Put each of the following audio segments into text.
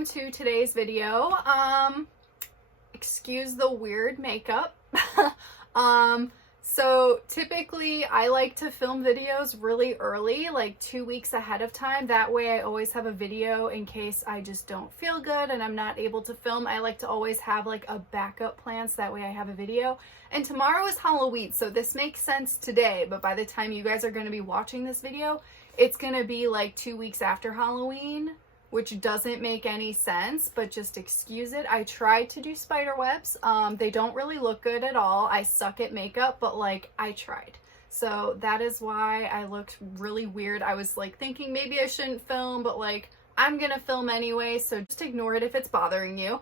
welcome to today's video. Excuse the weird makeup. So typically I like to film videos really early, like 2 weeks ahead of time. That way I always have a video in case I just don't feel good and I'm not able to film. I like to always have like a backup plan so that way I have a video. And tomorrow is Halloween, so this makes sense today, but by the time you guys are going to be watching this video, it's going to be like 2 weeks after Halloween, which doesn't make any sense, but just excuse it. I tried to do spider webs. They don't really look good at all. I suck at makeup, but like I tried. So that is why I looked really weird. I was like thinking maybe I shouldn't film, but like I'm gonna film anyway, so just ignore it if it's bothering you.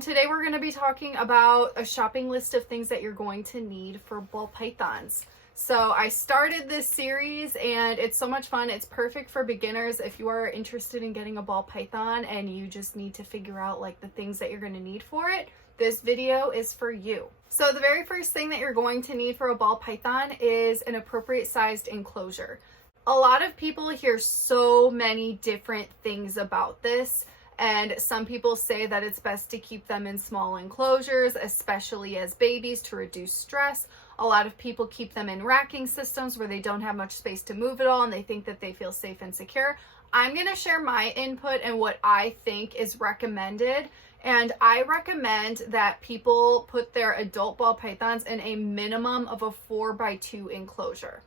Today we're gonna be talking about a shopping list of things that you're going to need for ball pythons. So I started this series and it's so much fun. It's perfect for beginners if you are interested in getting a ball python and you just need to figure out like the things that you're going to need for it. This video is for you. So the very first thing that you're going to need for a ball python is an appropriate sized enclosure. A lot of people hear so many different things about this. And some people say that it's best to keep them in small enclosures, especially as babies, to reduce stress. A lot of people keep them in racking systems where they don't have much space to move at all and they think that they feel safe and secure. I'm going to share my input and what I think is recommended. And I recommend that people put their adult ball pythons in a minimum of a 4x2 enclosure.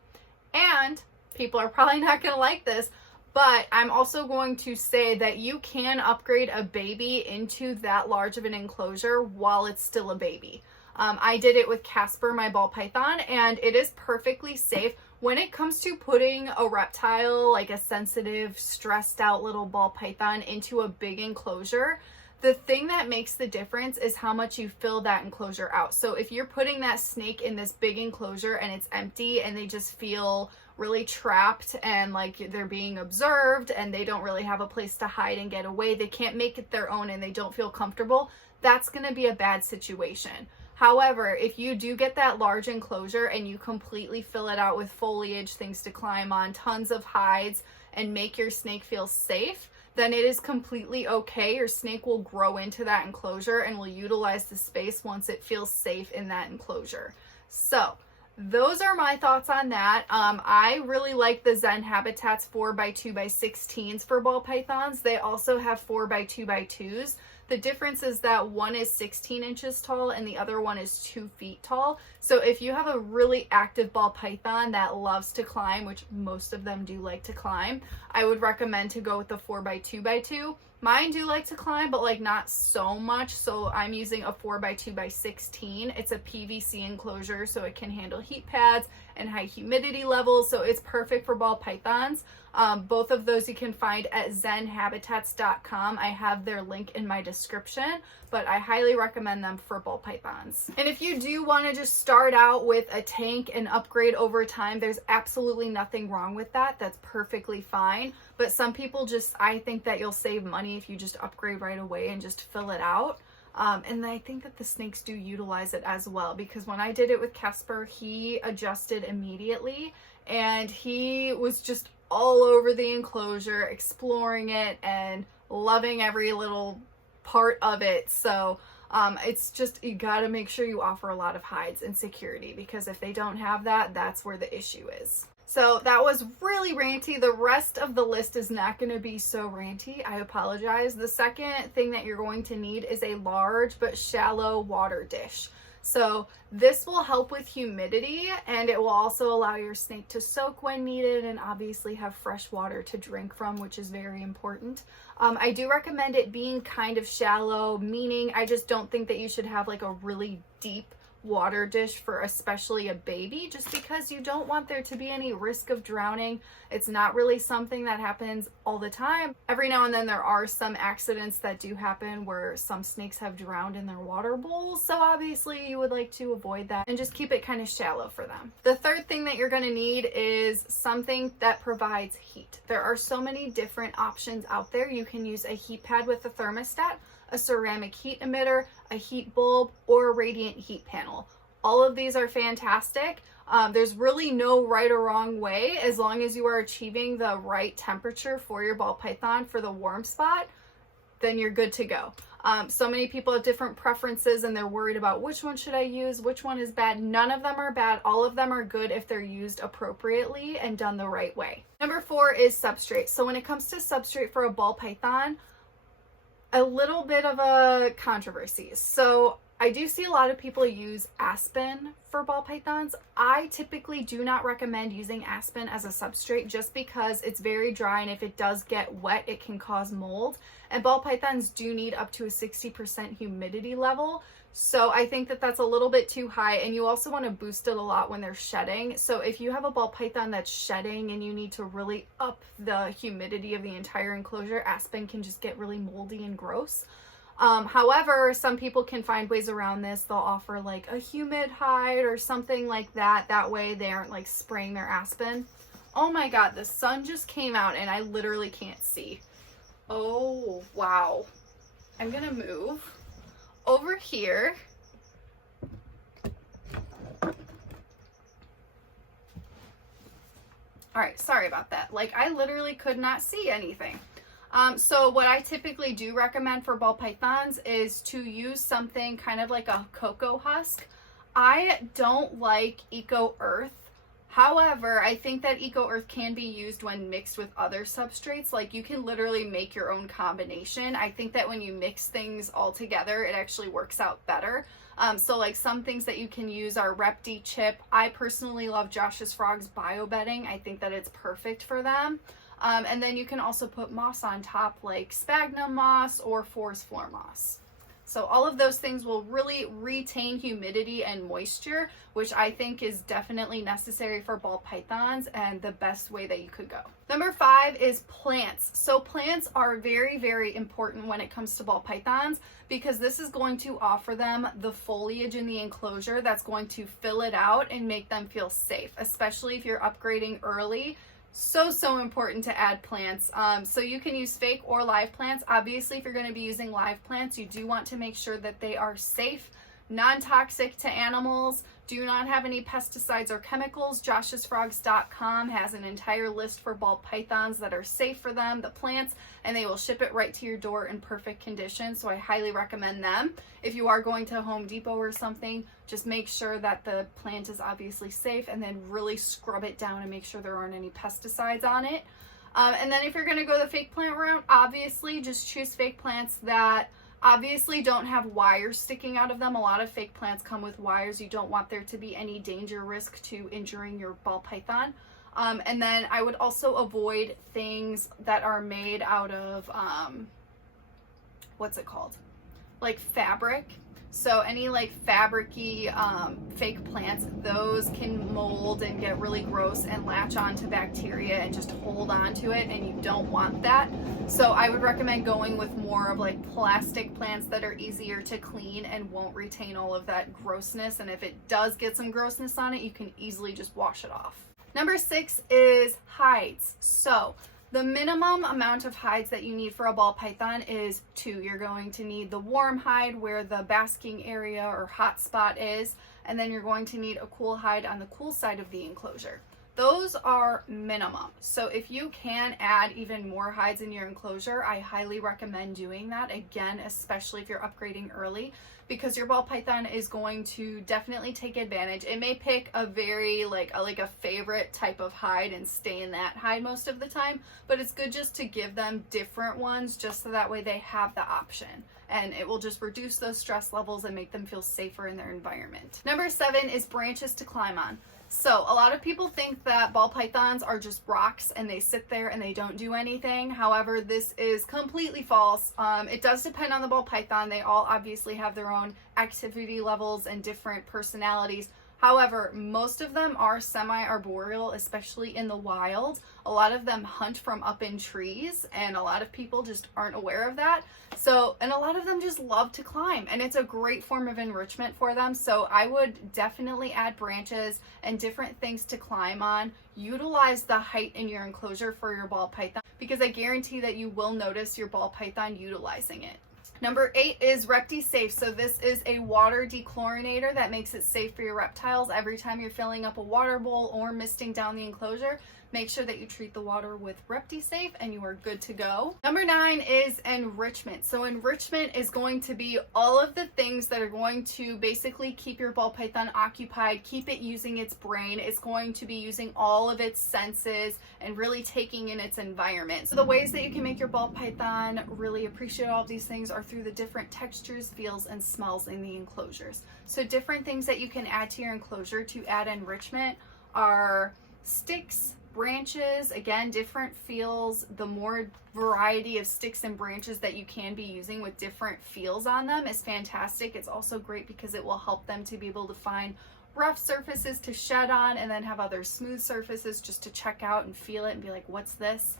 And people are probably not going to like this, but I'm also going to say that you can upgrade a baby into that large of an enclosure while it's still a baby. I did it with Casper, my ball python, and it is perfectly safe. When it comes to putting a reptile, like a sensitive, stressed out little ball python into a big enclosure, the thing that makes the difference is how much you fill that enclosure out. So if you're putting that snake in this big enclosure and it's empty and they just feel really trapped and like they're being observed and they don't really have a place to hide and get away, they can't make it their own and they don't feel comfortable, that's going to be a bad situation. However, if you do get that large enclosure and you completely fill it out with foliage, things to climb on, tons of hides, and make your snake feel safe, then it is completely okay. Your snake will grow into that enclosure and will utilize the space once it feels safe in that enclosure. So those are my thoughts on that. I really like the Zen Habitat's 4x2x16s for ball pythons. They also have 4x2x2s. The difference is that one is 16 inches tall and the other one is 2 feet tall. So if you have a really active ball python that loves to climb, which most of them do like to climb, I would recommend to go with the 4x2x2. Mine do like to climb, but like not so much. So I'm using a 4x2x16. It's a PVC enclosure, so it can handle heat pads and high humidity levels. So it's perfect for ball pythons. Both of those you can find at zenhabitats.com. I have their link in my description, but I highly recommend them for ball pythons. And if you do want to just start out with a tank and upgrade over time, there's absolutely nothing wrong with that. That's perfectly fine. But some people just, I think that you'll save money if you just upgrade right away and just fill it out. And I think that the snakes do utilize it as well, because when I did it with Casper, he adjusted immediately and he was just all over the enclosure, exploring it and loving every little part of it. So it's just, you got to make sure you offer a lot of hides and security, because if they don't have that, that's where the issue is. So that was really ranty. The rest of the list is not going to be so ranty. I apologize. The second thing that you're going to need is a large but shallow water dish. So this will help with humidity, and it will also allow your snake to soak when needed and obviously have fresh water to drink from, which is very important. I do recommend it being kind of shallow, meaning I just don't think that you should have like a really deep water dish for especially a baby, just because you don't want there to be any risk of drowning. It's not really something that happens all the time. Every now and then there are some accidents that do happen where some snakes have drowned in their water bowls, so obviously you would like to avoid that and just keep it kind of shallow for them. The third thing that you're going to need is something that provides heat. There are so many different options out there. You can use a heat pad with a thermostat, a ceramic heat emitter, a heat bulb, or a radiant heat panel. All of these are fantastic. There's really no right or wrong way, as long as you are achieving the right temperature for your ball python for the warm spot. then you're good to go. So many people have different preferences and they're worried about which one should I use, which one is bad. None of them are bad. All of them are good if they're used appropriately and done the right way. Number 4 is substrate. So when it comes to substrate for a ball python, a little bit of a controversy. So I do see a lot of people use aspen for ball pythons. I typically do not recommend using aspen as a substrate just because it's very dry, and if it does get wet, it can cause mold. And ball pythons do need up to a 60% humidity level. So I think that that's a little bit too high, and you also want to boost it a lot when they're shedding. So if you have a ball python that's shedding and you need to really up the humidity of the entire enclosure, aspen can just get really moldy and gross. However, some people can find ways around this. They'll offer like a humid hide or something like that. That way they aren't like spraying their aspen. Oh my God, the sun just came out and I literally can't see. Oh, wow. I'm gonna move over here. All right, sorry about that. Like, I literally could not see anything. So what I typically do recommend for ball pythons is to use something kind of like a cocoa husk. I don't like Eco Earth. However, I think that Eco Earth can be used when mixed with other substrates. Like, you can literally make your own combination. I think that when you mix things all together, it actually works out better. So like some things that you can use are Repti Chip. I personally love Josh's Frogs bio bedding. I think that it's perfect for them. And then you can also put moss on top, like sphagnum moss or forest floor moss. So all of those things will really retain humidity and moisture, which I think is definitely necessary for ball pythons and the best way that you could go. Number 5 is plants. So plants are very, very important when it comes to ball pythons because this is going to offer them the foliage in the enclosure that's going to fill it out and make them feel safe, especially if you're upgrading early. So important to add plants. So you can use fake or live plants. Obviously, if you're going to be using live plants, you do want to make sure that they are safe, non-toxic to animals, do not have any pesticides or chemicals. joshsfrogs.com has an entire list for ball pythons that are safe for them, the plants, and they will ship it right to your door in perfect condition. So I highly recommend them. If you are going to Home Depot or something, just make sure that the plant is obviously safe and then really scrub it down and make sure there aren't any pesticides on it. And then if you're going to go the fake plant route, obviously just choose fake plants that obviously don't have wires sticking out of them. A lot of fake plants come with wires. You don't want there to be any danger risk to injuring your ball python. And then I would also avoid things that are made out of, what's it called? Like fabric. So any like fabric-y fake plants, those can mold and get really gross and latch onto bacteria and just hold on to it, and you don't want that. So I would recommend going with more of like plastic plants that are easier to clean and won't retain all of that grossness. And if it does get some grossness on it, you can easily just wash it off. Number 6 is hides. So the minimum amount of hides that you need for a ball python is 2. You're going to need the warm hide where the basking area or hot spot is, and then you're going to need a cool hide on the cool side of the enclosure. Those are minimum. So if you can add even more hides in your enclosure, I highly recommend doing that. Again, especially if you're upgrading early, because your ball python is going to definitely take advantage. It may pick a very like a favorite type of hide and stay in that hide most of the time, but it's good just to give them different ones just so that way they have the option, and it will just reduce those stress levels and make them feel safer in their environment. Number 7 is branches to climb on. So a lot of people think that ball pythons are just rocks and they sit there and they don't do anything. However, this is completely false. It does depend on the ball python. They all obviously have their own activity levels and different personalities. However, most of them are semi-arboreal, especially in the wild. A lot of them hunt from up in trees, and a lot of people just aren't aware of that. So, and a lot of them just love to climb, and it's a great form of enrichment for them. So I would definitely add branches and different things to climb on. Utilize the height in your enclosure for your ball python, because I guarantee that you will notice your ball python utilizing it. Number 8 is ReptiSafe. So this is a water dechlorinator that makes it safe for your reptiles. Every time you're filling up a water bowl or misting down the enclosure, make sure that you treat the water with ReptiSafe and you are good to go. Number 9 is Enrichment. So Enrichment is going to be all of the things that are going to basically keep your ball python occupied, keep it using its brain. It's going to be using all of its senses and really taking in its environment. So the ways that you can make your ball python really appreciate all of these things are through the different textures, feels, and smells in the enclosures. So different things that you can add to your enclosure to add enrichment are sticks, branches, again, different feels. The more variety of sticks and branches that you can be using with different feels on them is fantastic. It's also great because it will help them to be able to find rough surfaces to shed on and then have other smooth surfaces just to check out and feel it and be like, what's this?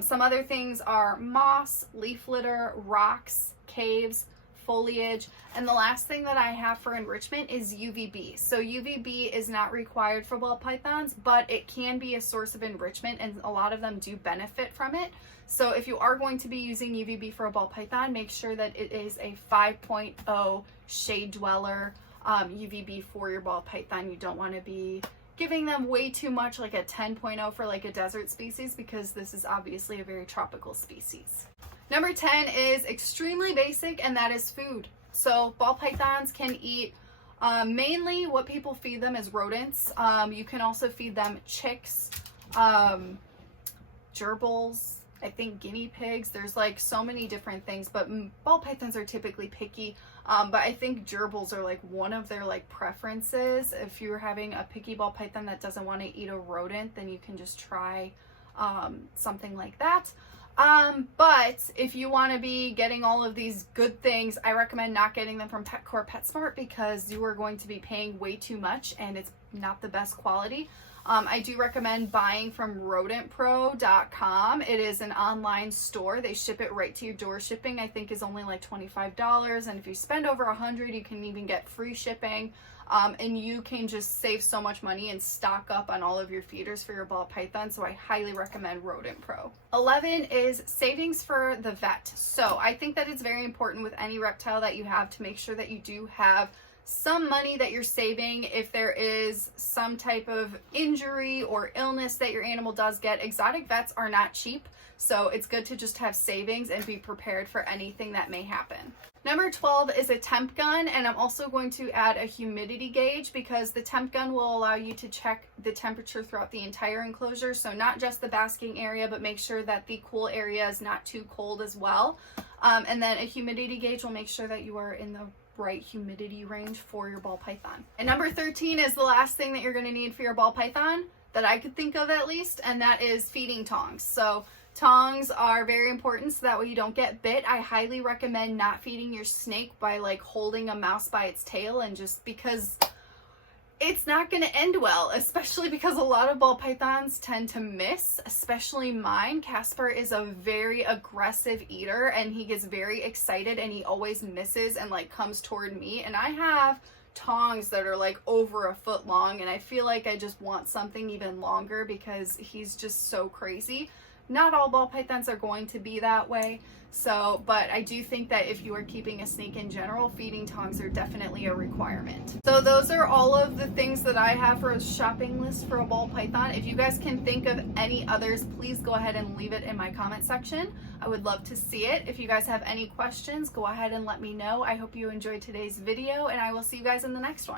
Some other things are moss, leaf litter, rocks, caves, foliage, and the last thing that I have for enrichment is UVB. So UVB is not required for ball pythons, but it can be a source of enrichment and a lot of them do benefit from it. So if you are going to be using UVB for a ball python, make sure that it is a 5.0 shade dweller UVB for your ball python. You don't want to be giving them way too much, like a 10.0 for like a desert species, because this is obviously a very tropical species. Number 10 is extremely basic, and that is food. So ball pythons can eat mainly what people feed them is rodents. You can also feed them chicks, gerbils, I think guinea pigs. There's like so many different things, but ball pythons are typically picky. But I think gerbils are like one of their like preferences. If you're having a picky ball python that doesn't want to eat a rodent, then you can just try something like that. But if you want to be getting all of these good things, I recommend not getting them from Petco or PetSmart because you are going to be paying way too much and it's not the best quality. I do recommend buying from rodentpro.com. It is an online store. They ship it right to your door. Shipping, I think, is only like $25. And if you spend over $100, you can even get free shipping. And you can just save so much money and stock up on all of your feeders for your ball python. So I highly recommend Rodent Pro. 11 is savings for the vet. So I think that it's very important with any reptile that you have to make sure that you do have some money that you're saving if there is some type of injury or illness that your animal does get. Exotic vets are not cheap, so it's good to just have savings and be prepared for anything that may happen. Number 12 is a temp gun, and I'm also going to add a humidity gauge because the temp gun will allow you to check the temperature throughout the entire enclosure, so not just the basking area, but make sure that the cool area is not too cold as well. And then a humidity gauge will make sure that you are in the right humidity range for your ball python. And number 13 is the last thing that you're going to need for your ball python that I could think of at least, and that is feeding tongs. So tongs are very important so that way you don't get bit. I highly recommend not feeding your snake by like holding a mouse by its tail, and just because it's not going to end well, especially because a lot of ball pythons tend to miss, especially mine. Casper is a very aggressive eater and he gets very excited and he always misses and like comes toward me. And I have tongs that are like over a foot long and I feel like I just want something even longer because he's just so crazy. Not all ball pythons are going to be that way. So, but I do think that if you are keeping a snake in general, feeding tongs are definitely a requirement. So those are all of the things that I have for a shopping list for a ball python. If you guys can think of any others, please go ahead and leave it in my comment section. I would love to see it. If you guys have any questions, go ahead and let me know. I hope you enjoyed today's video and I will see you guys in the next one.